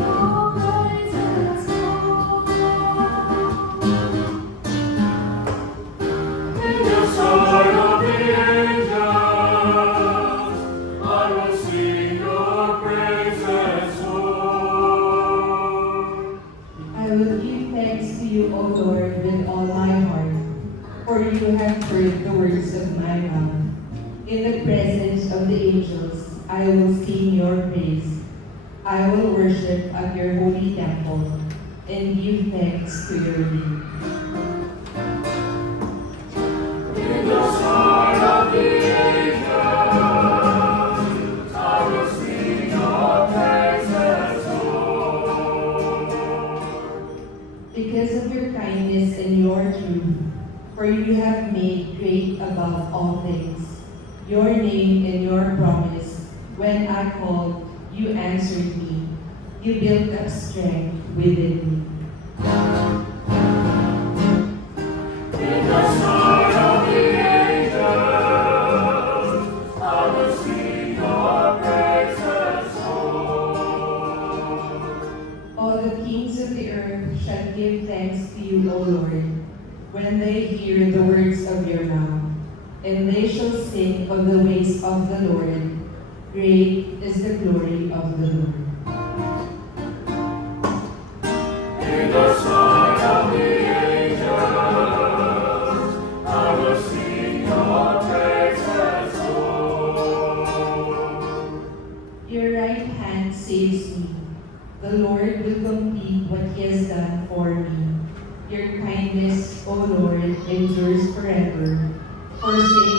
I will give thanks to you, O Lord, with all my heart, for you have heard the words of my mouth. In the presence of the angels, I will sing your praise. I will worship at your holy temple and give thanks to your name. Because of your kindness and your truth, for you have made great above all things your name and your promise. When I called, you answered me. You built up strength within me. All the kings of the earth shall give thanks to you, O Lord, when they hear the words of your mouth. And they shall sing of the ways of the Lord. Great is the glory of the Lord. Your right hand saves me. The Lord will complete what he has done for me. Your kindness, O Lord, endures forever. Forsake